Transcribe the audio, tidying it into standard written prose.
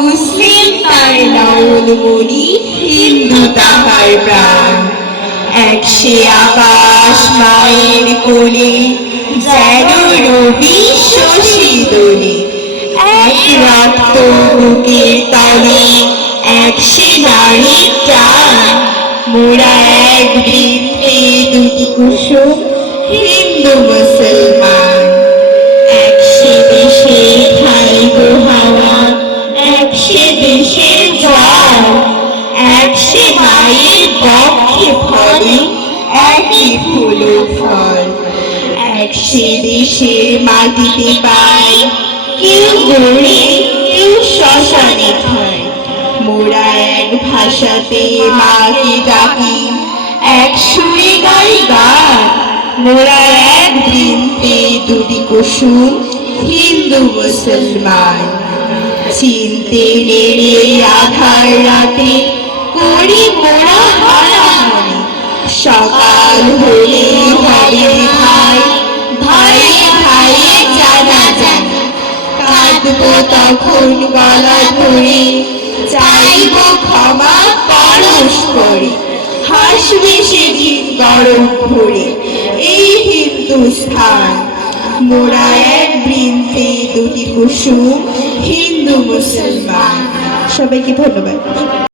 মুসলিম তার নয়নমণি, হিন্দু তাহার প্রাণ। এক সে আকাশ মায়ের কোলে, যেন রবি শশী দোলে। এক রক্ত বুকের তলে, এক সে নারীর টান। মোরা এক বৃত্তে দুটি কুসুম, হিন্দু মুসলমান। এক সে দেশে খাই গো হাওয়া, এক সে দেশের জল। এক সে মায়ের বক্ষে ফলে, একই ফুল ফল। এক সে দেশের মাটিতে পাই, কেউ গড়ে কেউ শ্মশানে ঠাই। মোরা এক ভাষাতে মাকে ডাকি, এক সুরে গাই গান। মোরা এক বৃন্তে দুটি কুসুম, হিন্দু মুসলমান। চিনতে নেড়ে আধার রাতে, করি মোরা হারাহারি। সকাল হলে হবে ভাই, ভাইয়ে ভাইয়ে জানা জানা। কাঁদবো তখন গলা ধরে, চাইব ক্ষমা পরস্পরে। হাসবে সেদিন গরম ভরে, এই হিন্দুস্থান। মোরা এক বৃন্তে দুটি কুসুম, হিন্দু মুসলমান। সবাইকে ধন্যবাদ।